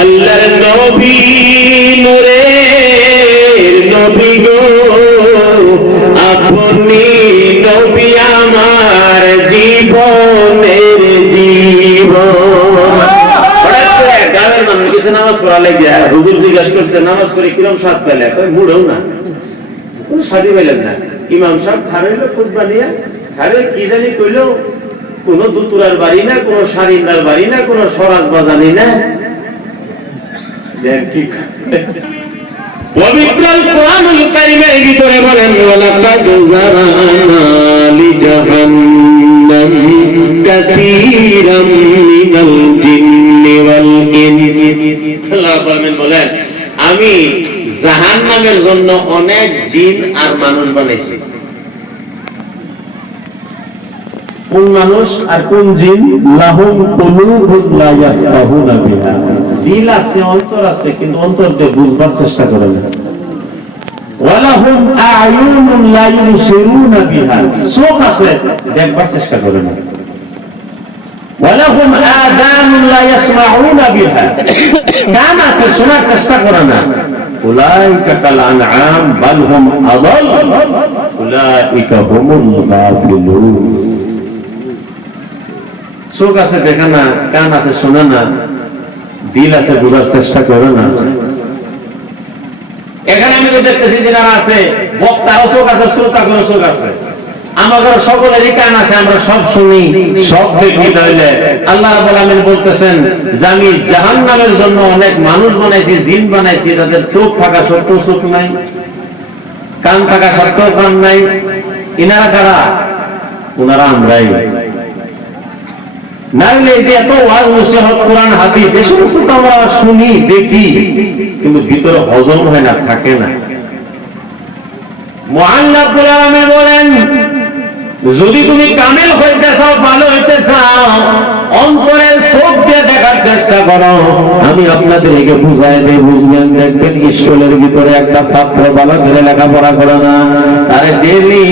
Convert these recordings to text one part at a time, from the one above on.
আল্লাহর নবী নূরের নবী গো, আপনি নবী আমার জীবনের জীবন। গাঁয়ের মানুষ কিছু নামাজ পড়া লেগে হুজুর জিজ্ঞাসা করছে নামাজ পড়ে কিরম স্বাদ পেলে? মুড়েও না, কোন স্বাদই পেলেন না। ইমাম সাহেব খারাইলো খুতবা নিয়ে, খারে কি জানি কইলো, কোন দুতুরার বাড়ি না, কোন সারিন্দার বাড়ি না, কোন সরাজ বাজানি না। পবিত্র কোরআনুল কারীমের ভিতরে বলেন ওয়ালাকাদ যারানা লিজাহান্নাম কাসীরাম মিনাল জিন্নি ওয়াল ইনস। আল্লাহ বলেন আমি জাহান্নামের জন্য অনেক জিন আর মানুষ বানাইছি। কোন মানুষ আর কোন জিন? লাহুম কুলুবুন লা ইয়াফকাহুনা বিহা, দিল আছে অন্তর আছে কিন্তু অন্তর দিয়ে বুঝবার চেষ্টা করে না। ওয়ালাহুম আ'য়ুনুন লা ইউবসিরুনা বিহা, চোখ আছে দেখবার চেষ্টা করে না। ওয়ালাহুম আযানুন লা ইয়াসমাউনা বিহা, কান আছে শোনার চেষ্টা করে না। উলাইকা কাল আনআম বাল হুম আযাল উলাইকা হুমুল গাফিলুন। চোখ আছে দেখে না, কান আছে শোনে না, দিল আছে বোঝার চেষ্টা করে না। এখানে আমি তো দেখতেছি যারা আছে বক্তারও চোখ আছে, শ্রোতারও চোখ আছে, আমাদের সকলেরই কান আছে, আমরা সব শুনি, সব দেখি। তাহলে আল্লাহ রাব্বুল আলামিন বলতেছেন যে আমি জাহান্নামের জন্য অনেক মানুষ বানাইছি, জিন বানাইছি, তাদের চোখ থাকা সত্ত্বেও চোখ নাই, কান থাকা সত্ত্বেও কান নাই। ইনারা কারা? ওনারা আমরাই। নাইলে যে এত ওয়াজ নসিহত কোরআন হাদিস এই সমস্ত তো আমরা শুনি দেখি, কিন্তু ভিতরে হজম হয় না, থাকে না। মুআল্লাহ রাব্বুল আলামিন বলেন যদি তুমি কামেল হইতে চাও, ভালো হইতে চাও, অন্তরের চোখ দিয়ে দেখার চেষ্টা করো। আমি আপনাদেরকে বুঝাই দেই, বুঝবেন। দেখবেন স্কুলের ভিতরে একটা ছাত্র ভালো করে লেখাপড়া করে না, তারে ডেলি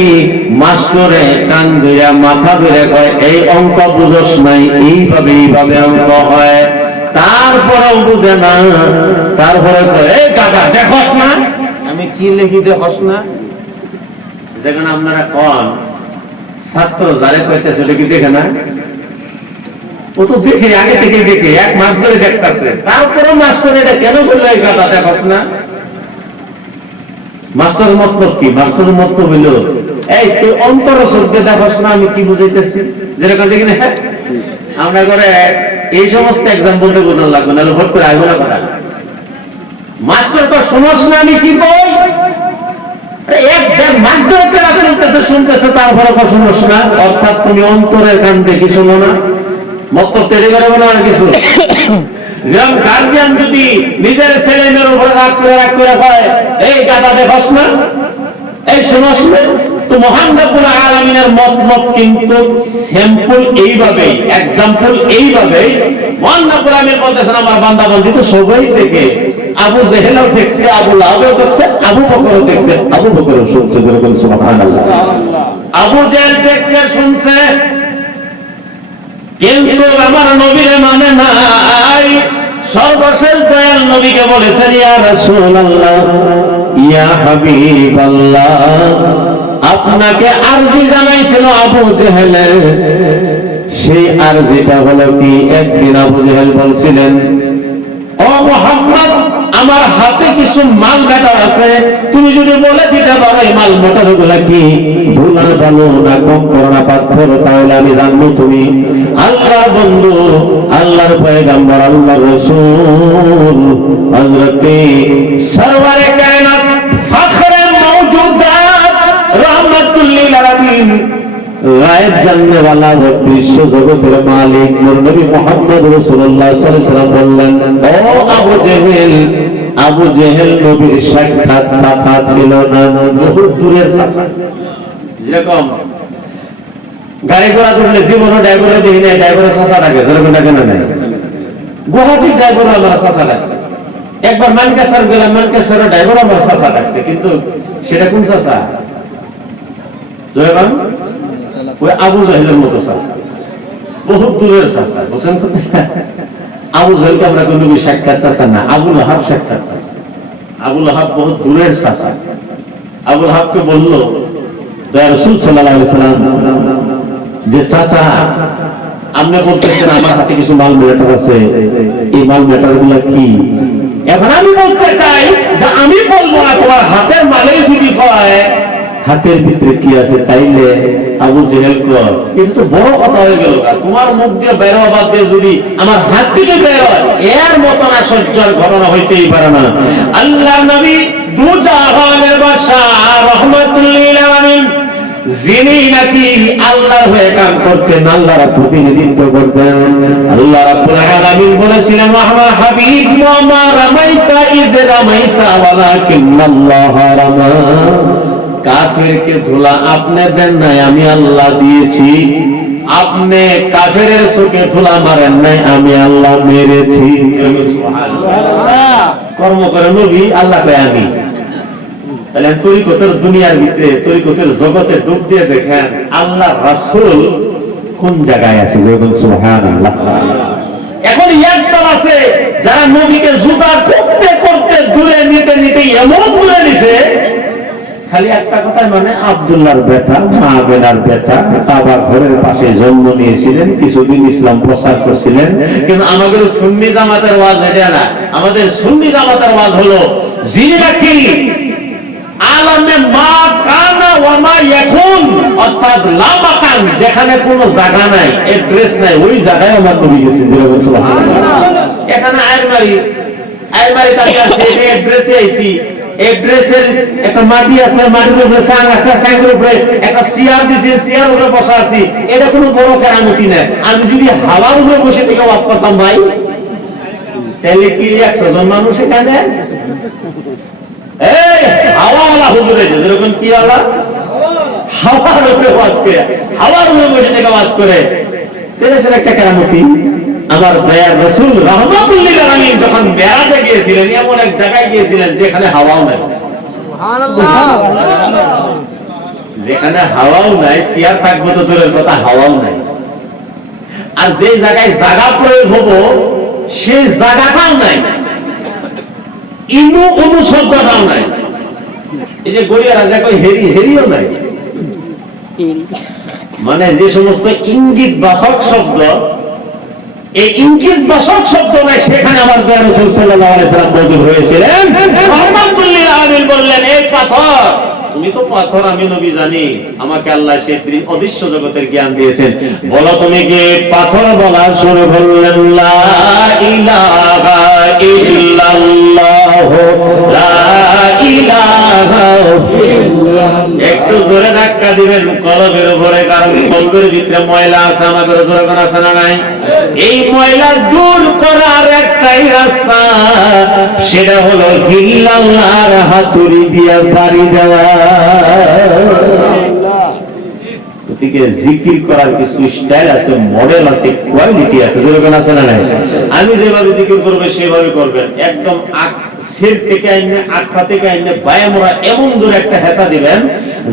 মাস্টরে কান ধরে মাথা ধরে কয় এই অঙ্ক বুঝোস নাই, এইভাবে এইভাবে অঙ্ক হয়। তারপরেও বুঝে না, তারপরে কয় এই কাকা দেখোস না আমি কি লিখি, দেখোস না। যেখানে আপনারা কন ছাত্র যারে কইতেছে ওটা কি দেখে না? ও তো দেখে, আগে থেকে দেখে, এক মাস ধরে দেখতেছে, তারপরেও মাস্টার এটা কেন বললো এই কথা দেখোস না? মাস্টার মতলব কি? মাস্টার মতলব হইল এই তুই অন্তর চোখে দেখোস না আমি কি বুঝাইতেছি। যেরকম দেখি না আমরা করে এই সমস্ত এক্সাম্পল দিয়ে বোঝানো লাগবে, নাহলে ভোট করে আসবো না কথা। মাস্টার তো শোনস না আমি কি বল, শুনতেছে তারপরে শুনোস না, অর্থাৎ তুমি অন্তরের কান দেখি শোনো না, মতলব তেড়ে বেরোবো না আর কিছু। যেমন গার্জিয়ান যদি নিজের ছেলে মেয়ের উপরে রাগ করে কয় এই গাদা দেখোস না, এই শোনস না, তো মহান রব্বুল আলামিনের মতলব কিন্তু স্যাম্পল এইভাবেই, এক্সাম্পল এইভাবেই। মহান রব্বুল আলামিন বলতেছেন আমার বান্দা বান্দি তো সবাই দেখে, আবু জেহেলও দেখছে, আবু লাহাবও দেখছে, আবু বকরও দেখছে, আবু বকরও শুনছে, যেরকম সুবহানাল্লাহ। আবু জেহেল দেখছে, শুনছে, কিন্তু আমার নবীর মানে নাই। সর্বশেষ দয়াল নবীকে বলেছেন ইয়া রাসূলুল্লাহ, ইয়া হাবিবাল্লাহ, আপনাকে আরজি জানাইছিল আবু জেহেল। সেই আরজিটা হলো কি, একদিন আবু জেহেল বলছিলেন ও মুহাম্মদ আমার হাতে কিছু মাল মেটা আছে, তুমি যদি বলে দিতে পারো এই মাল মেটার গুলা কি, ভুলা ভালো না কম করোনা পাথর, তাহলে আমি জানবো তুমি আল্লাহর বন্ধু, আল্লাহর পয়গম্বর, আল্লাহর রাসূল, হযরতে সরওয়ারে কায়নাত, ফখরে মাওজুদাত, রাহমাতুল লিল আলামিন, গায়েব জাননে ওয়ালা, বিশ্ব জগতের মালিক নবী মুহাম্মদ রাসূলুল্লাহ সাল্লাল্লাহু আলাইহি ওয়াসাল্লাম বললেন ও আবু জেহেল, আবু জেহেল নবীর সাক্ষাৎ চাচা ছিল না, বহুত দূরের চাচা। যেরকম গাড়ি ঘোড়া ধরলে জীবনও ড্রাইভারে দেখি না, ড্রাইভারের চাচা ডাকে, যেরকম ডাকে না নাই, গুয়াহাটির ড্রাইভার আমার চাচা ডাকছে। একবার মানকেশ্বর গেলাম, মানকেশ্বরের ড্রাইভার আমার চাচা ডাকছে, কিন্তু সেটা কোন চাচা? জয়বান ওই আবু জাহেলের মতো চাচা। বহুত দূরের চাচা, বুঝছেন? আবু জাহেলকে আমরা কোন নবী সাক্ষাৎ চাচা না, আবু লাহাব সাক্ষাৎ চাচা। আবু লাহাব বহুত দূরের চাচা। আবু লাহাবকে বলল দয়া রাসূল সাল্লাল্লাহু আলাইহি ওয়াসাল্লাম যে চাচা আপনি বলতেছেন আমার হাতে কিছু মাল মেটার আছে, এই মাল মেটার গুলা কি? এখন আমি বলতে চাই যে আমি বলবো না, তোমার হাতের মালে যদি হয় হাতের ভিতরে কি আছে তাইলে আবু জেহেল কর, কিন্তু বড় কথা হয়ে গেল, তোমার মুখ দিয়ে বের হওয়া দিয়ে যদি আমার হাত থেকে বের হয় এর মতন আশ্চর্যের ঘটনা হইতেই পারে না। আল্লাহর নবী দু জাহানের বাদশা রাহমাতুল লিল আলামিন, যিনি নাকি আল্লাহর হয়ে কাম করতেন, আল্লাহর প্রতিনিধিত্ব করতেন। আল্লাহ রাব্বুল আলামিন বলেছিলেন আমার হাবিব মা রামাইতা ইদ রামাইতা ওয়ালাকিন্নাল্লাহ রামা, কাফেরকে ধুলা আপনি দেন নাই, আমি আল্লাহ দিয়েছি। আপনি কাফেরের চোখে ধুলা মারেন নাই, আমি আল্লাহ মেরেছি। সুবহানাল্লাহ। কর্ম করে নবী, আল্লাহ কয় আমি। তাহলে তরিকতের দুনিয়ার ভিতরে, তরিকতের জগতে ডুব দিয়ে দেখেন আল্লাহ রাসূল কোন জায়গায় আছে। সুবহানাল্লাহ। এখন একদল আছে যারা নবীকে জুতার করতে করতে দূরে নিতে নিতে এমন দূরে নিছে, খালি একটা কথা, মানে আব্দুল্লাহর বেটা, মা বেলার বেটা, বাবা ঘরের পাশে জন্ম নিয়েছিলেন, কিছুদিন ইসলাম প্রচার করছিলেন, কিন্তু আমাদের সুন্নি জামাতের ওয়াজ এটা না। আমাদের সুন্নি জামাতের ওয়াজ হলো যিনি নাকি আলামে মা কানা ওয়া মা ইয়াকুন, অর্থাৎ লা মাকান, যেখানে কোনো জায়গা নাই, অ্যাড্রেস নাই, ওই জায়গায় আমার নবী গেছেন। সুবহানাল্লাহ। এখানে আইরমারি তাকে আছে, এই অ্যাড্রেসে আইছি, অ্যাড্রেসের একটা মাটি আছে, মাটির উপরে সাং আছে, সাংয়ের উপরে একটা চেয়ার দিয়েছে, চেয়ার উপরে বসা আছি, এটা কোনো বড় কেরামতি না। আমি যদি হাওয়ার উপরে বসে থেকে ওয়াজ করতাম ভাই, তাহলে কি 100 জন মানুষ এখানে? এই হাওয়াওয়ালা হুজুর এসে যেরকম কি আল্লাহ হাওয়ার উপরে ওয়াজ করে, হাওয়ার উপরে বসে থেকে ওয়াজ করে, দেশের একটা কেরামতি। আমার দয়ার রাসূল রাহমাতুল লিল আলামিন যখন মেরাজে গিয়েছিলেন, এমন এক জায়গায় গিয়েছিলেন যেখানে হাওয়াও নাই। সুবহানাল্লাহ। যেখানে হাওয়াও নাই, চেয়ার থাকবে তো দূরের কথা, হাওয়াও নাই। আর যে জায়গায় জায়গা প্রয়োগ হবো সেই জায়গাটাও নাই, ইনু অনুশব্দটাও নাই। এই যে গড়িয়া রাজা কই হেরি, হেরিও নাই। মানে যে সমস্ত ইঙ্গিত বাচক শব্দ, এই ইঙ্গিত বাচক শব্দ নাই, সেখানে আমার দয়ার রাসূল সাল্লাল্লাহু আলাইহি ওয়াসাল্লাম মওজুদ হয়েছিলেন। রাহমাতুল লিল আলামিন বললেন, এই পাথর, তুমি তো পাথর, আমি নবী জানি, আমাকে আল্লাহ সেই অদৃশ্য জগতের জ্ঞান দিয়েছেন, বলো তুমি কি পাথর? বলা শুনে বললেন লা ইলাহা ইল্লাল্লাহ, লা ইলাহা ইল্লাল্লাহ। একটু জোরে ধাক্কা দিবেন কলবের উপরে, কারণ কলবের ভিতরে ময়লা আছে, আমাদের জোরে কোন আছে না নাই? এই ময়লা দূর করার একটাই রাস্তা, সেটা হলো ইল্লাল্লাহর হাতুড়ি দিয়ে বাড়ি দেওয়া। গতিকে জিকির করার কিছু স্টাইল আছে, মডেল আছে, কোয়ালিটি আছে, যেরকম আছে না নাই? আমি যেভাবে জিকির করবো সেভাবে করবেন। একদম সির থেকে আইনে, আখা থেকে আইনে বায়ে মোড়া এমন জোরে একটা হেঁচা দিবেন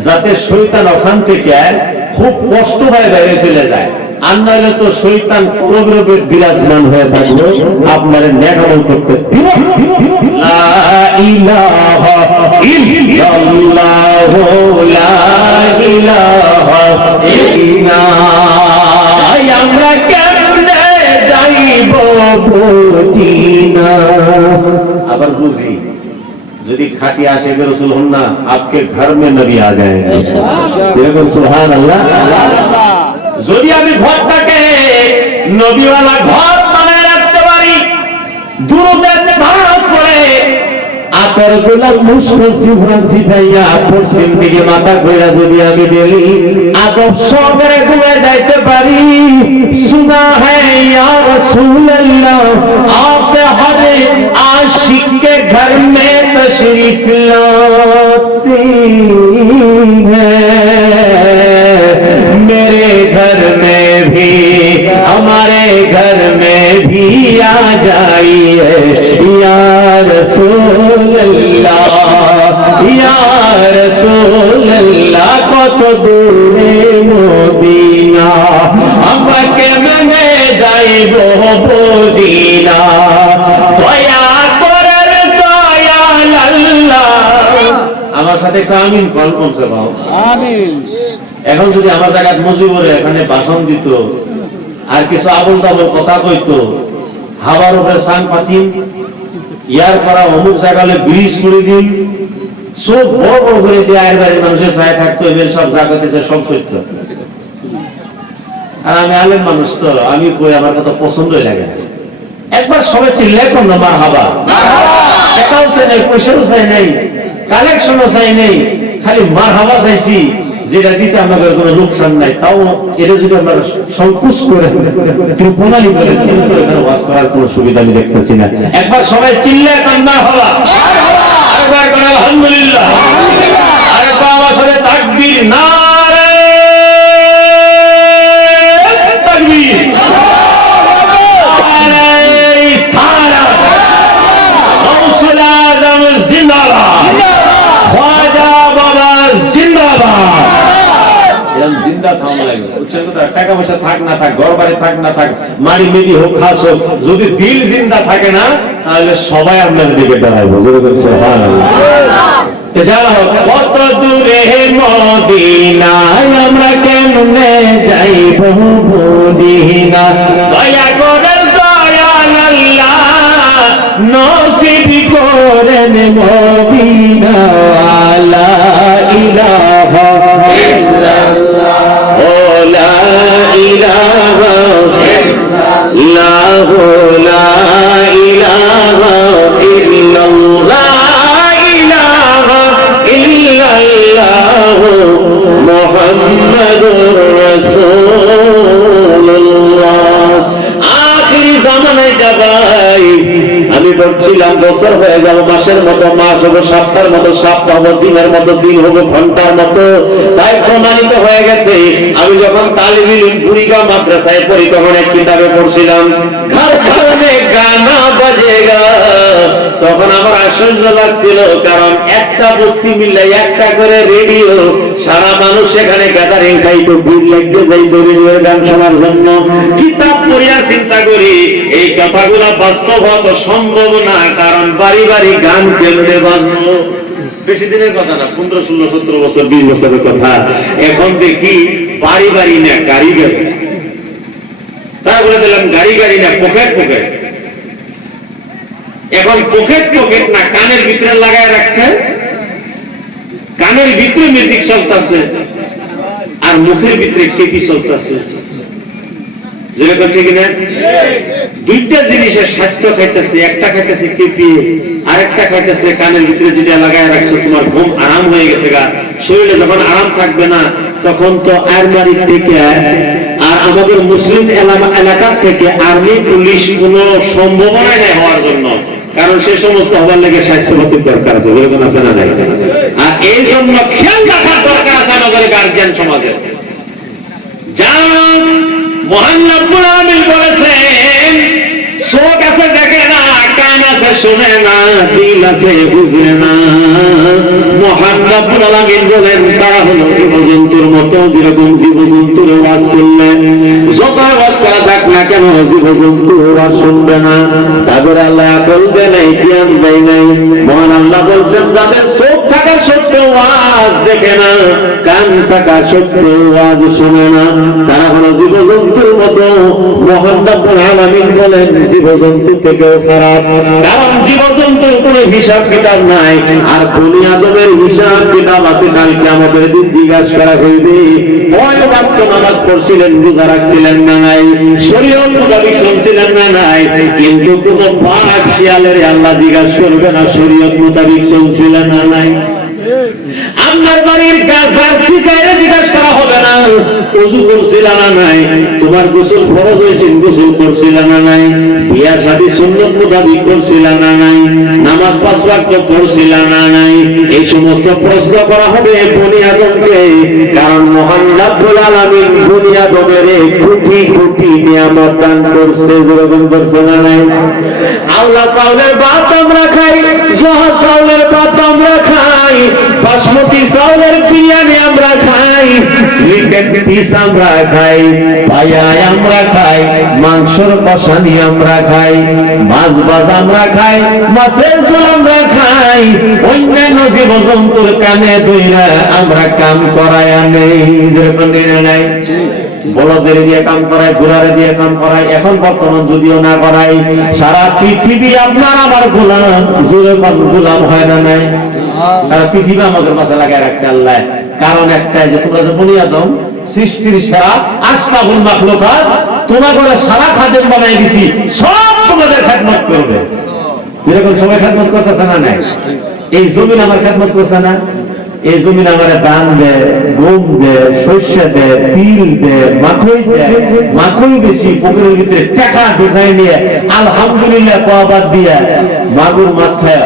যাতে শয়তান ওখান থেকে খুব কষ্ট হয়ে বাইরে চলে যায়। আর নাহলে তো শয়তান প্রগরবে বিরাজমান হয়ে থাকবে, আপনারা নেকামল করতে দিবে। লা ইলাহা ইল্লাল্লাহ, লা ইলাহা ইল্লাল্লাহ। আমরা কেমনে যাইব বুঝিনা। আবার বুঝি, যদি খাটি আশিক রাসূল হন না, आपके घर में नबी आ जाएंगे। যেরকম সুবহানাল্লাহ। যদি আমি ঘরটাকে নবীওয়ালা ঘর বানায় রাখতে পারি, দুরুদের নামাজ পড়ে আতর গোলাপ মুশফি ফ্রান্সি ভাইয়া পশ্চিম দিকে মাথা কইরা যদি আমি ডেলি আদব সহকারে ঘুরে যাইতে পারি, সুনা হ্যায় ইয়া রাসূলুল্লাহ আপনি হর आशिक के घर में तशरीफ लाते हैं, मेरे घर में भी हमारे घर में भी आ जाइए या रसूल अल्लाह, या रसूल अल्लाह। কত দূরে মদিনা, আমাকে সাথে একটা আমিন কল কমছে পাও আমিন। এখন যদি আমার জায়গায় মুজিবরে এখানে ভাষণ দিত আর কিছু আবল তাবল কথা কইতো হাওয়ার উপরে সাং পাতি ইয়ার করা অমুক জায়গায় ব্রিজ করে দিন সব বড় বড় করে দিয়ে আয়ের বাড়ির মানুষের ছায়া থাকতো এবার সব জায়গাতেছে সব সত্য। আর আমি আলেম মানুষ তো আমি কই আমার কথা পছন্দই লাগে না। একবার সবাই চিল্লাই কোন মার হাবা টাকাও চাই নাই পয়সাও চাই নাই কালেকশনও চাই নাই খালি মার হাবা চাইছি যেটা দিতে আমাদের কোনো লোকসান নাই তাও এটা যদি আমরা সংকোচ করে প্রণালী করে কিন্তু এখানে ওয়াজ করার কোনো সুবিধা আমি দেখতেছি না। একবার সবাই চিল্লাই কান্না হওয়া আরেকবার করে আলহামদুলিল্লাহ আরেকবার আমার সাথে তাকবীর নারে তাকবীর টাকা পয়সা থাক না থাক ঘর বাড়ি থাক না থাক মারি মেদি হোক খাস হোক যদি দিল জিন্দা থাকে না তাহলে সবাই আপনার দিকে দাঁড়াইবো। কত দূরে মদিনায় আমরা কেমনে যাইব মদিনা দয়া করে দয়াল আল্লাহ নসিব করেন মদিনা লা ইলাহা ইল্লাল্লাহ ও লা ইলাহা ইল্লাল্লাহ লা ইলাহা ইল্লাল্লাহ মুহাম্মাদুর রাসূলুল্লাহ। আখিরি জামানায় যাবাই আমি বলছিলাম বছর হয়ে গেল মাসের মতো মাস হবে সপ্তাহের মতো সপ্তাহ হবে দিনের মতো দিন হবে ঘন্টার মতো তাই প্রমাণিত হয়ে গেছে। আমি যখন তালিবুল ইলম বুড়িগাঁও মাদ্রাসায় পড়ি তখন এক কিতাবে পড়ছিলাম ঘর ঘর মে গানা বাজেগা তখন আমার আশ্চর্য লাগছিল কারণ একটা বস্তি মিললে একটা করে রেডিও সারা মানুষ সেখানে গ্যাদারিং খাইতো ভিড় লাগতে যাইতো রেডিওর গান শোনার জন্য। কিতাব পড়িয়া চিন্তা করি এই কথাগুলা বাস্তব হওয়া তো সম্ভব না কারণ বাড়ি বাড়ি গান কেন্দ্রে বাজলো। বেশি দিনের কথা না 15, 16, 17 বছর 20 বছরের কথা। এখন দেখি বাড়ি বাড়ি না গাড়ি গাড়ি তারা বলে দিলাম গাড়ি গাড়ি না পকেট পকেট। এখন পকেট পকেট না কানের ভিতরে লাগায় রাখছে কানের ভিতরে মিউজিক চলতেছে আর মুখের ভিতরে কেপি চলতেছে যেরকম ঠিক না দুইটা জিনিসের স্বাস্থ্য খাইতেছে একটা খাইতেছে কেপি আর একটা খাইতেছে কানের ভিতরে যেটা লাগায় রাখছে তোমার ঘুম আরাম হয়ে গেছে গা শরীরে যখন আরাম থাকবে না তখন তো আর্মারি থেকে আর আমাদের মুসলিম এলাকা থেকে আর্মি পুলিশ কোনো সম্ভাবনাই নেই হওয়ার জন্য কারণ সে সমস্ত হবার লেগে স্বাস্থ্যপতির দরকার আছে যেরকম আছে না নাই। আর এই জন্য খেয়াল রাখার দরকার আছে আমাদের গার্জিয়ান সমাজের। যা মহান রব্বুল আলামিন বলেছেন চোখ আছে দেখে না কান আছে শুনে না দিল আছে বুঝে না। মহান রব্বুল আলামিন বলেন তারা হলো জীবজন্তুর মতো যেরকম জীবজন্তুর ওয়াজ শুনলেন যত ওয়াজ করা থাক না কেন জীবজন্তু ওয়াজ শুনবে না। তারপরে আল্লাহ বলবে নাই জ্ঞান দেয় নাই। মহান আল্লাহ বলছেন যাদের চোখ থাকা সত্ত্বেও ওয়াজ দেখে না কান থাকা সত্ত্বেও ওয়াজ শুনে না তারা হলো জীবজন্তুর মতো। মহান রব্বুল আলামিন বলেন জীবজন্তু থেকেও খারাপ কারণ জীবজন্তুর কোনো হিসাব কিতাব নাই আর বনি আদমের হিসাব কিতাব আছে কাল কিয়ামতের দিন জিজ্ঞাসা করা হইবে কয় ওয়াক্ত নামাজ পড়ছিলেন রোজা রাখছিলেন না নাই শরীয়ত মোতাবেক চলছিলেন না নাই কিন্তু কোন পাক শিয়ালের আল্লাহ জিজ্ঞাসা করবে না শরীয়ত মোতাবেক চলছিলেন না নাই। আপনার বাড়ির গাছার শিকারে জিজ্ঞাসা করা হবে না ওযু করছিল না নাই তোমার গোসল ফরজ হয়েছে গোসল করছিল না নাই বিয়া শাদী সুন্নাত মোতাবেক করছিল না নাই নামাজ 5 ওয়াক্ত পড়ছিল না নাই এই সমস্ত প্রশ্ন করা হবে বনি আদমকে কারণ মহান রব্বুল আলামিন বনি আদমের কোটি কোটি নিয়ামত দান করছে যেরকম করছে না নাই। আল্লাহ চাউলের ভাত আমরা খাই জোহা চাউলের ভাত আমরা খাই বাসমতি চাউলের বিরিয়ানি আমরা খাই ক্রিকেট পিস আমরা খাই পায়া আমরা খাই মাংসের কষানি আমরা খাই, মাছ ভাজা আমরা খাই, মাছের ঝোল আমরা খাই, অন্যান্য জীবজন্তুর কানে ধইরা আমরা কাম করাই নেই, যেরকম নাই বলদের দিয়ে কাম করাই, ঘোড়ারে দিয়ে কাম করাই, এখন বর্তমান যদিও না করাই, সারা পৃথিবী আপনার আমার গোলাম, যেরকম গোলাম হয় না নাই, সারা পৃথিবী আমাদের মাঝে লাগাই রাখছে আল্লাহ। কারণ একটাই যে তোমরা যে বনি আদম সৃষ্টির সেরা আশরাফুল মাখলুকাত, তোমাদের সারা খাদেম বানাই দিছি, সব তোমাদের খেদমত করবে। এরকম সবাই খেদমত করতেছে না নাই? এই জমিন আমার খেদমত করছে না? এই জমিন আমার ধান দেয়, গম দেয়, শস্য দেয়, তিল দেয়, মাখই দেয়, মাখই বেশি পুকুরের ভিতরে টাকা ঢুকাই নিয়ে আলহামদুলিল্লাহ কোয়াবাদ দিয়া মাগুর মাছ খায়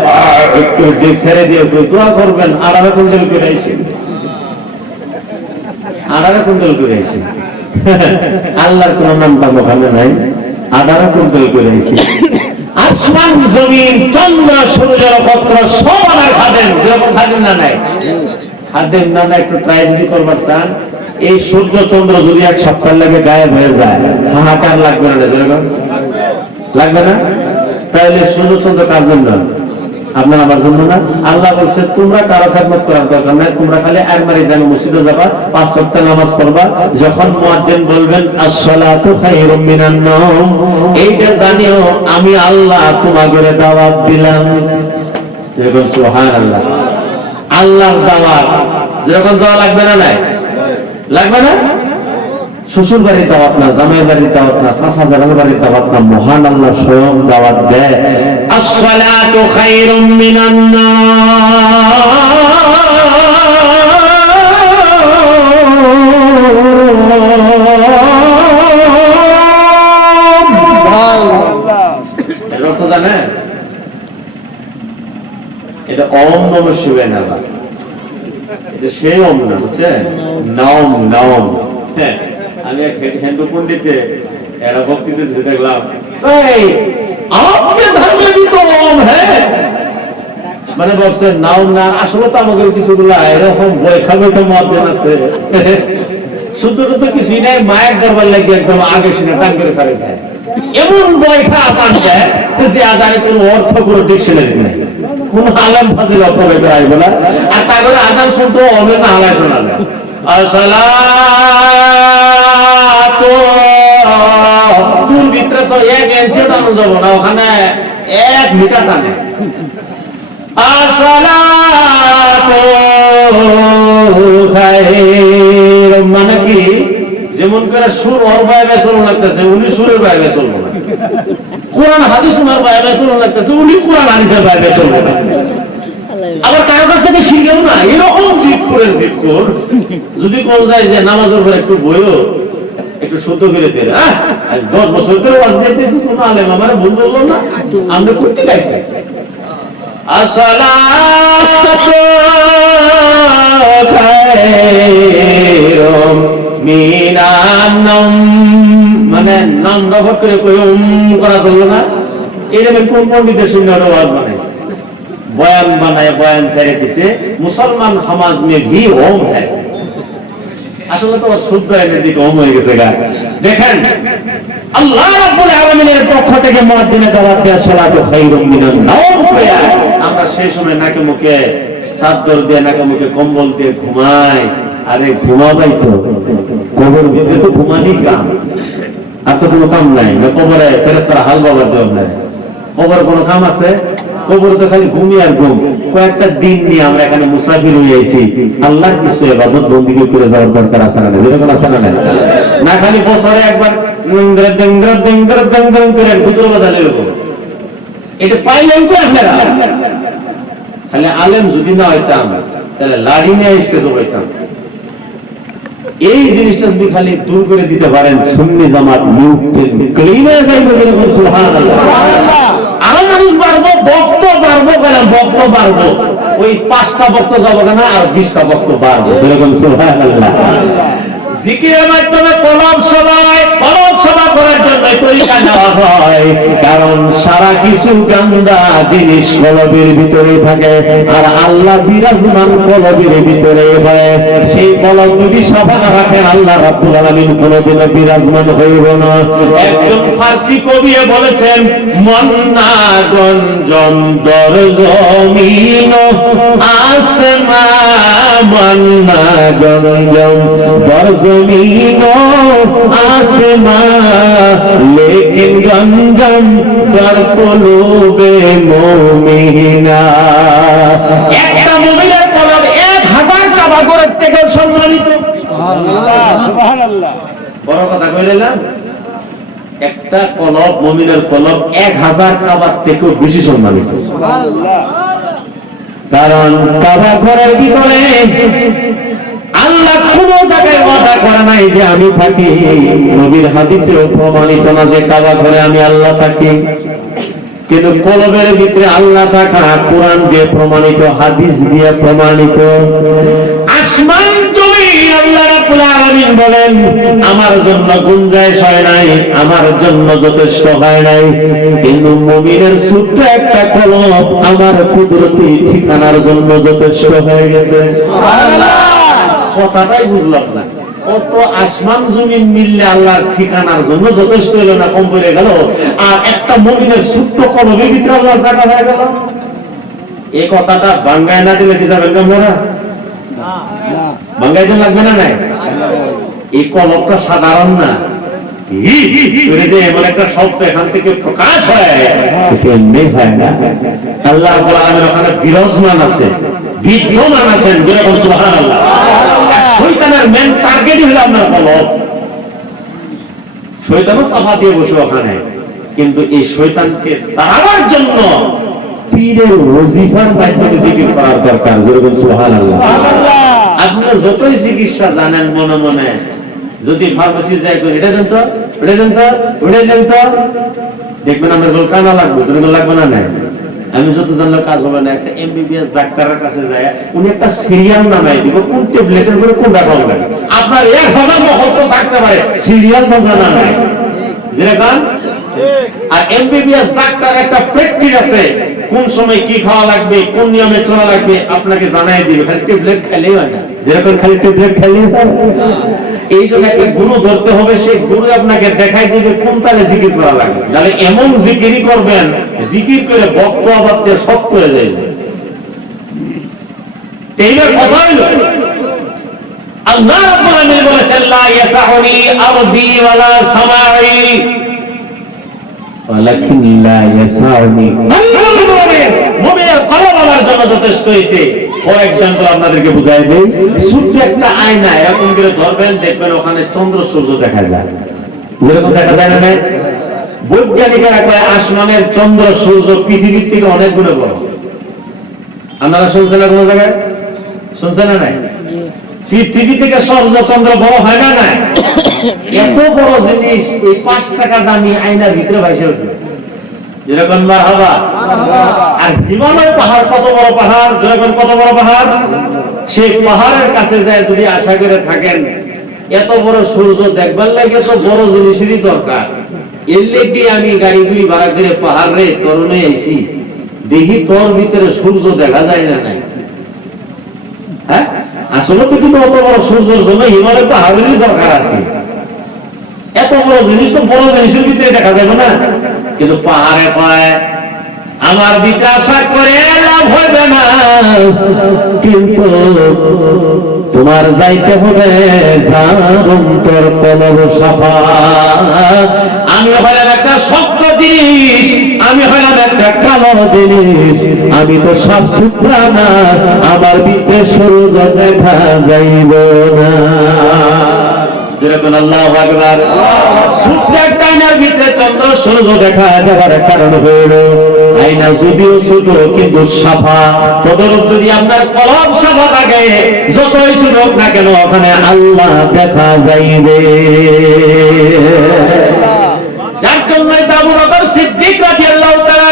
একটু ডেক ছেড়ে দিয়ে দোয়া করবেন। 18 কুইন্টাল করে আইসি, 18 কুইন্টাল করে আইসি, আল্লাহর কোন নামটা ওখানে নাই, 18 কুইন্টাল করে আইসি। আসমান জমিন চন্দ্র সূর্য নক্ষত্র সব আমার খাদেম, যেরকম খাদেম না নাই, খাদেম না নাই একটু ট্রাই যদি করবার চান, এই সূর্য চন্দ্র যদি এক সপ্তাহ লাগে গায়েব হয়ে যায়, হাহাকার লাগবে না? যেরকম লাগবে না? তাহলে সূর্য চন্দ্র কার জন্য? আপনার আমার জন্য না? আল্লাহ বলছে তোমরা কারো খেদমত করার দরকার নাই, তোমরা খালি একবারই জানো মসজিদে যাবা, 5 ওয়াক্ত নামাজ পড়বা, যখন মুয়াজ্জিন বলবেন আসসালাতু খায়রুম মিনান নাওম, এইটা জানিও আমি আল্লাহ তোমাদের দাওয়াত দিলাম। যেরকম সুবহানাল্লাহ, আল্লাহর দাওয়াত যখন যাওয়া লাগবে না? নাই লাগবে না? শ্বশুর বাড়ির দাওয়াত না, জামাই বাড়ির দাওয়াত না, চাচা জামাই বাড়ির দাওয়াত না, মহান আল্লাহ স্বয়ং দাওয়াত দেয়, আসসালাতু খায়রুম মিনান নাওম। এর অর্থ জানেন? এটা ওম নমঃ শিবায় না, এটা সেই ওম না, বুঝছেন? নাওম, নাওম। হ্যাঁ, আমি এক হিন্দু পন্ডিতে একটা বক্তৃতা দিতে দেখলাম, আপনি ধর্মে भी तो ओम है, মানে বলছেন নাও না, আসলে তো আমাদের কিছুগুলা এরকম বৈঠা বৈঠা মুয়াজ্জিন আছে, শুধু তো কিছুই নাই, মায়ের দরবার লাগে একদম আগে শুনে টান করে ফেলে যায়, এমন বৈঠা আজান দেয় যে আজানে কোনো অর্থ, কোনো ডিকশনারি নাই, কোন আলেম ফাজিল অপরে আইব না, আর তারপরে আজান শুনতে হবে না, আলায় শোনা যায় আসসালাতু, তোর ভিতরে তো এক ইঞ্চি টানো যাব না, ওখানে 1 মিটার টানে। আসসালাতু খায়রুম মানে কি, যেমন করে সুর ওর বাইরে চলন লাগতেছে, উনি সুরের বাইরে চলবো না, কোরআন হাদিস ওনার বাইরে চলন লাগতেছে, উনি কোরআন হাদিসের বাইরে চলবো না, আবার কারো কাছ থেকে শিখেও না, এরকম জিদখোরের জিদখোর। যদি কোন যায় যে নামাজের পর একটু বইও, একটু শুদ্ধ করে দেয়, আজ 10 বছর ধরে ওয়াজ দিতেছি, কোন আলেম আমার ভুল বললো না, আমরা করতে গাইছি আসসালাতু খায়রুম মিনান নাওম, মানে নাম দফা করে কই করা দরলো না, এরকম কোন পণ্ডিতের শুনে ওয়াজ বানাইছে, বয়ান বানায়, বয়ান ছেড়ে দিছে, মুসলমান সমাজ মে ভি ওম হ্যায়, আসলে তো শুদ্ধ এর দিকে ওম হয়ে গেছে গা। দেখেন আল্লাহ রাব্বুল আলামিনের পক্ষ থেকে মুয়াজ্জিনে দাওয়াত দেয়া সালাতু খায়রুম মিনান নাওম কইয়া, আমরা সেই সময় নাকে মুখে চাদর দিয়ে, নাকে মুখে কম্বল দিয়ে ঘুমাই, আরে ঘুমাবাই তো, কবর ভিতরে তো ঘুমানি কাম, আর তো কোনো কাম নাই না, কবরে ফেরেশতারা হাল বাবার জবাব নাই, কবর কোনো কাম আছে? কবর তো খালি ঘুমি আর ঘুম। কয়েকটা দিন নিয়ে আমরা এখানে মুসাফির হয়ে আইছি, আল্লাহর কিছু ইবাদত বন্দেগী করে যাওয়ার দরকার আছে না? যেরকম আছে না? না খালি বছরে একবার করে ভিতর বাজালে এরকম, এটা পাইলেন তো আপনারা? খালি আলেম যদি না হইতাম তাহলে লাড়ি নিয়ে স্টেজে হইতাম। এই জিনিসটা যদি খালি দূর করে দিতে পারেন, সুন্নি জামাত ক্লিন হয়ে যাইবে, সুবহানাল্লাহ। আরো মানুষ বাড়বো, বক্ত বাড়বো, বক্ত বাড়বো, ওই 5টা বক্ত যাবো না, আর 20টা বক্ত বাড়বো, যেরকম সুবহানাল্লাহ। জিকিরের মাধ্যমে কলব সভা করার জন্য তো তরিকা নেওয়া হয়, কারণ সারা কিছু গান্দা জিনিস কলবের ভিতরে থাকে, আর আল্লাহ বিরাজমান কলবের ভিতরে হয়। সেই কলব যদি সাফা না রাখেন, আল্লাহ রাব্বুল আলামিন কোনদিনও বিরাজমান হইব না। একজন ফার্সি কবি বলেছেন, মন্না গঞ্জন দর জমিন আসমা, মন্না গঞ্জন দর জমিন আসমা, লেকিন গঞ্জন দর কলবে মুমিনা। একটা মুমিনের কলব 1000 কাবা ঘরের থেকে সম্মানিত। সুবহানাল্লাহ, বড় কথা কইলেন না? একটা কলব, মুমিনের কলব 1000 কাবার থেকেও বেশি সম্মানিত। সুবহানাল্লাহ, কারণ কাবা ঘরের ভিতরে আল্লাহ কোন জায়গায় ওয়াদা করে নাই যে আমি থাকি। নবীর হাদিসেও প্রমাণিত না যে কাবা ঘরে আমি আল্লাহ থাকি, কিন্তু কলবের ভিতরে আল্লাহ থাকা কোরআন দিয়ে প্রমাণিত, হাদিস দিয়ে প্রমাণিত। আসমান জমিন আল্লাহ রাব্বুল আলামিন বলেন, আমার জন্য গুঞ্জাইশ হয় নাই, আমার জন্য যথেষ্ট হয় নাই, কিন্তু মুমিনের ছোট্ট একটা কলব আমার কুদরতি ঠিকানার জন্য যথেষ্ট হয়ে গেছে। সুবহানাল্লাহ, কথাটাই বুঝলাম না। কত আসমান জমিন মিললে আল্লাহর ঠিকানার জন্য যথেষ্ট হলো না, কম পড়ে গেল। আর একটা মুমিনের ছোট্ট কলবের ভিতরে আল্লাহর জায়গা হয়ে গেল। এই কথাটা বাংলায় না দিলে কি যাবেন না মোরা? বাংলায় দিলে লাগবে না? নাই, এই কলবটা সাধারণ না, এমন একটা শব্দ এখান থেকে প্রকাশ হয়, এমনি হয় না। আল্লাহ রাব্বুল আলামিন ওখানে বিরাজমান আছে, বিদ্যমান আছেন। যেরকম সুবহানাল্লাহ। শয়তানের মেন টার্গেটই হলো আপনার কলব। শয়তানও সাফা দিয়ে বসে ওখানে, কিন্তু এই শয়তানকে তাড়াবার জন্য পীরের ওজিফার মাধ্যমে জিকির করার দরকার। যেরকম সুবহানাল্লাহ। আপনারা যতই চিকিৎসা জানেন মনে মনে, যদি ফার্মেসি যাই করে এটা দেন তো, ওটা দেন তো, ওটা দেন তো, দেখবেন আমার বল কানা লাগবে, তুমি লাগবে না? নাই, আমি যত জানলে কাজ হবে না। একটা এমবিবিএস ডাক্তারের কাছে যায়, উনি একটা সিরিয়াল নামাই দিব, কোন ট্যাবলেটের করে কোনটা খাওয়া লাগে। আপনার 1000 মহত্ব থাকতে পারে, সিরিয়াল বন্ধ না নাই, যেরকম। আর এমবিবিএস ডাক্তার একটা প্র্যাকটিস আছে, কোন সময় কি খাওয়া লাগবে, কোন নিয়মে চলা লাগবে আপনাকে জানাই দিবে। খালি ট্যাবলেট খেলেই হয় না, যেরকম খালি ট্যাবলেট খেলেই হয়। এই জন্য একটা গুরু ধরতে হবে, সেই গুরু আপনাকে দেখাই দিবে কোন তালে জিকির করা লাগে। তাহলে এমন জিকিরই করবেন, জিকির করে বক্ত আবাদে শক্ত হয়ে যাবে। এইবার কথা হইল, আল্লাহ রাব্বুল আলামিন বলেছেন, লা ইয়াসাউনি আরদি ওয়ালা সামাই ওয়ালাকিন লা ইয়াসাউনি। মুমিনের কলব আমার জন্য যথেষ্ট হয়েছে। ফর এক্সাম্পল আপনাদেরকে বুঝাই দেই, ছোট্ট একটা আয়না এরকম করে ধরবেন, দেখবেন ওখানে চন্দ্র সূর্য দেখা যায়। এরকম দেখা যায় না? বৈজ্ঞানিকেরা কয় আসমানের চন্দ্র সূর্য পৃথিবীর থেকে অনেক গুণে বড়। আপনারা শুনছেন না? কোনো জায়গায় শুনছেন না? নাই, পৃথিবী থেকে সূর্য চন্দ্র বড় হয় না? নাই, এত বড় জিনিস এই 5 টাকা দামি আয়নার ভিতরে ভাসে ওঠে। যেরকম মারহাবা। আর হিমালয় পাহাড় কত বড় পাহাড়, যেরকম কত বড় পাহাড়, সেই পাহাড়ের কাছে যায় যদি আশা করে থাকেন, এত বড় সূর্য দেখবার লাগে তো বড় জিনিসেরই দরকার। এর লেগে আমি গাড়ি গুড়ি ভাড়া করে পাহাড়ে তরুণে আইছি, দেখি তোর ভিতরে সূর্য দেখা যায় না। নাই, হ্যাঁ, আসলে তো কিন্তু অত বড় সূর্যের জন্য হিমালয় পাহাড়েরই দরকার আছে। এত বড় জিনিস তো বড় জিনিসের ভিতরে দেখা যাবে না, কিন্তু পাহাড়ে পায় আমার ভিতরে আশা করে লাভ হবে না। কিন্তু তোমার যাইতে হবে যার অন্তর কলব সাফা। আমি হলাম একটা শক্ত জিনিস, আমি হলাম একটা কালো জিনিস, আমি তো সাফ সুতরা না, আমার ভিতরে সূর্য দেখা যাইব না। যেরকম আল্লাহু আকবার। ছোট্ট একটা আয়নার ভিতরে চন্দ্র সূর্য দেখা যাওয়ার কারণ হইল আয়না যদিও ছোট কিন্তু সাফা। তদরূপ যদি আপনার কলব সাফা থাকে, যতই ছোট হোক না কেন ওখানে আল্লাহ দেখা যাইবে। যার জন্যই আবু বকর সিদ্দিক রাদিয়াল্লাহু তাআলা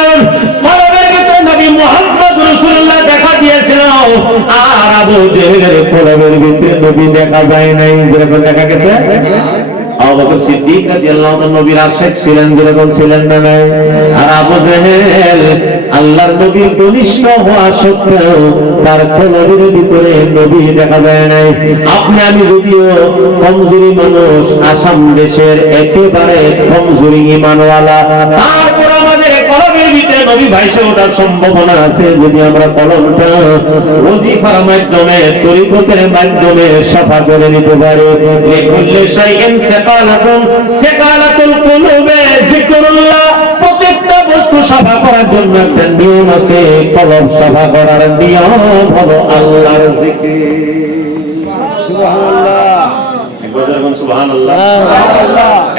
কলবের ভিতরে নবী মুহাম্মদ রাসূলুল্লাহ দেখা দিয়েছিল, আর আবু জেহেলের কলবের ভিতরে নবী দেখা যায় নাই। যেরকম দেখা গেছে আবু বকর সিদ্দিক রাদিয়াল্লাহু তাআলা নবীর আশিক ছিলেন, যেরকম ছিলেন না নাই? আর আবু জেহেল আল্লাহর নবীর ঘনিষ্ঠ হওয়া সত্ত্বেও তার কলবের ভিতরে নবী দেখা যায় নাই। আপনি আমি যদিও কমজোরি মানুষ, আসাম দেশের একেবারে কমজোরি ঈমানওয়ালা, তারপর আমাদের কলবের ভিতরে নবী ভাইসে ওঠার সম্ভাবনা আছে যদি আমরা কলমটা ওজিফার মাধ্যমে, তরিকতের মাধ্যমে সাফা করে নিতে পারি। লিকুল্লি শাইইন সাকালাতুল কুলুবে যিকরুল্লাহ। প্রত্যেকটা বস্তু সাফা করার জন্য একটা নিয়ম আছে। কলব সাফা করার নিয়ম হলো আল্লাহর জিকির। সুবহানাল্লাহ। একবার সুবহানাল্লাহ।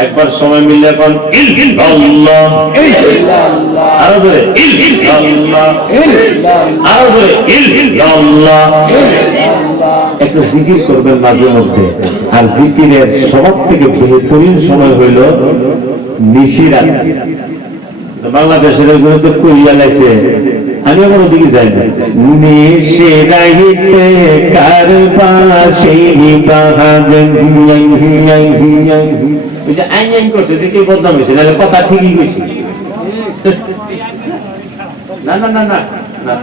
একবার সময় মিললে কোন ইল্লাল্লাহ, ইল্লাল্লাহ, আরো জোরে ইল্লাল্লাহ, ইল্লাল্লাহ, আরো জোরে ইল্লাল্লাহ, ইল্লাল্লাহ। একটু জিকির করবেন মাঝে মধ্যে। আর জিকিরের সবথেকে বেহতরিন সময় হইল নিশিরাত। বাংলাদেশের তো করিয়া লাইছে, আমি আমার ওদিকে যাই না। নিশিরাইতে কারবাশি বাহাজেন ওই যে আইন আইন করছে, দেখে বদনাম হয়েছে, নাহলে কথা ঠিকই কইছি। না না না না না,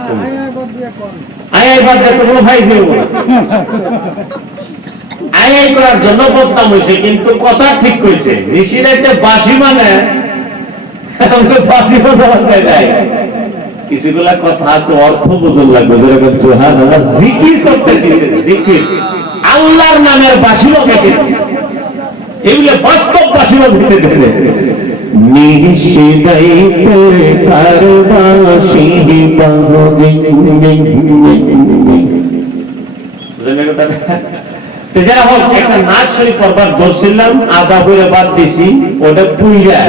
আই আই বাদ দিয়ে তো কোনো ভাই ছিল না। আই আই করার জন্য বদনাম হয়েছে, কিন্তু কথা ঠিক কইছে। নিশিরাইতে বাঁশি মানে বাঁশি বাজাতে যায়। কিছুগুলা কথা আছে, অর্থ বুঝুন লাগবে। যেরকম সুবহানাল্লাহ, জিকির করতে দিছে, জিকির আল্লাহর নামের বাঁশি বাজাতে দিছে, এগুলো বাস্তব বাঁশি বাজাতে দেবে। নিশিরাইতে কারবাশি যারা হোক, একটা নাচ শরীফ পড়বার ধরছিলাম, আদা বইরে বাদ দিছি, ওটা পুইরা।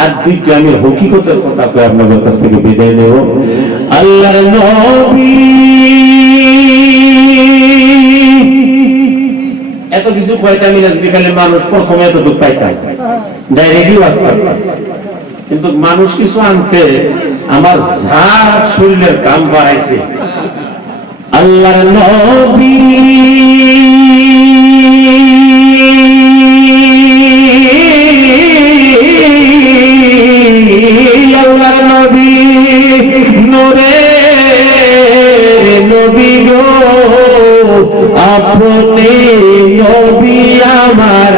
আর দুইটা আমি হকিকতের কথা কই আপনাদের কাছ থেকে বিদায় নেব। আল্লাহর নবী এত কিছু কয়টা মিনাজ বিকালে মানুষ প্রথমে এতটুকু পাইতাম, ডাইরেক্টলি ওয়াজ করতাম। কিন্তু মানুষ কিছু আনতে আমার যা শরীরের দাম বাড়াইছে। আল্লাহর নবী আল্লাহর নবী নূরে নবী গো, আপনি নবী আমার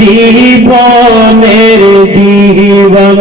জীবনের জীবন।